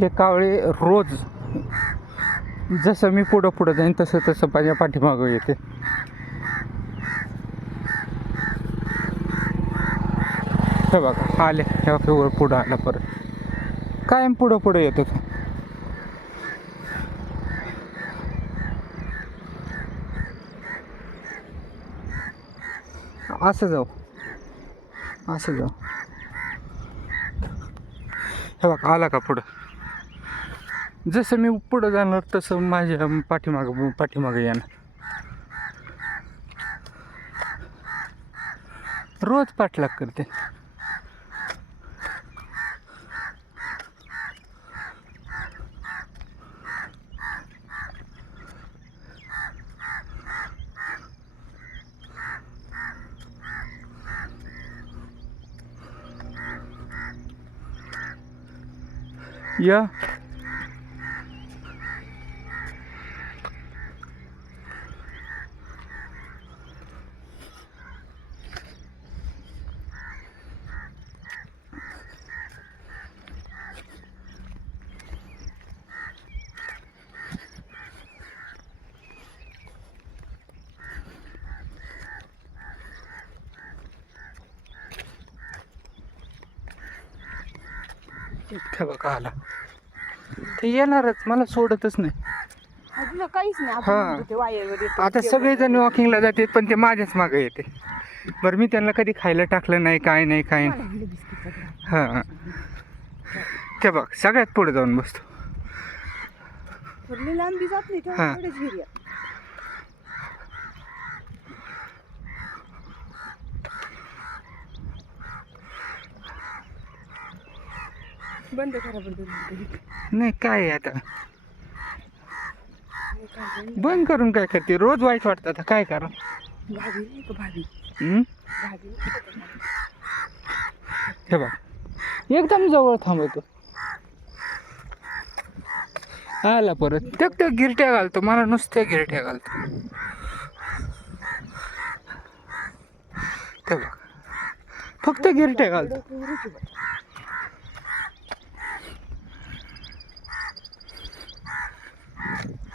हे कावळे रोज जसं मी पुढं पुढं जाईन तसं तसं माझ्या पाठीमागं येते. हे बघा आले, हे बघा वर पुढं आला परत, कायम पुढं पुढं येतो तो. असं जाऊ, असं जाऊ. हे बघा आला का पुढं. जसं मी पुढं जाणार तसं माझ्या पाठीमागं येणार. रोज पाठलाग करते. या इतकं बघा आला, ते येणारच, मला सोडतच नाही. अजून काहीच नाही. हा. आपण म्हणतो ते वायरवर येतं. आता सगळेजण वॉकिंगला जाते पण ते माझ्याच मागे येते. बरं मी त्यांना कधी खायला टाकलं नाही, काय नाही काय नाही. मला दिलं बिस्किटचं ग्लास. हां ते बघ सगळ्यात पुढे जाऊन बसतो. थोडी लांबी जात नाही हा. तेवढेच गिर्या. बंद करा बंद. नाही काय आहे आता, बंद करून काय करते, रोज वाईट वाटतं, आता काय करा. भाभी नाही का भाभी? हम्म? भाभी नाही का भाभी? हे बघ एकदम जवळ थांबवतो. आला परत, त्या गिरट्या घालतो, मला नुसत्या गिरट्या घालतो. ते बघ फक्त गिरट्या घालतो.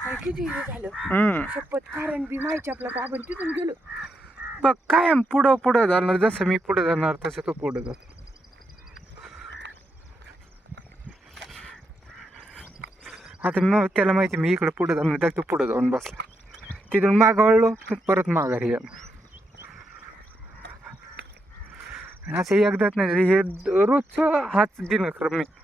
काय किती हे झालं शपथ, कारण बी माहिती आपलं का आपण तिथून गेलो. बघ कायम पुढं पुढं जाणार, जसं मी पुढं जाणार तसं तो पुढं जातो. आता मग त्याला माहिती मी इकडं पुढं जाणार, त्या तो पुढं जाऊन बसला, तिथून माग वळलो परत माघारी येणार. असं एकदाच नाही, हे रोजचं हाच दिनक्रम आहे.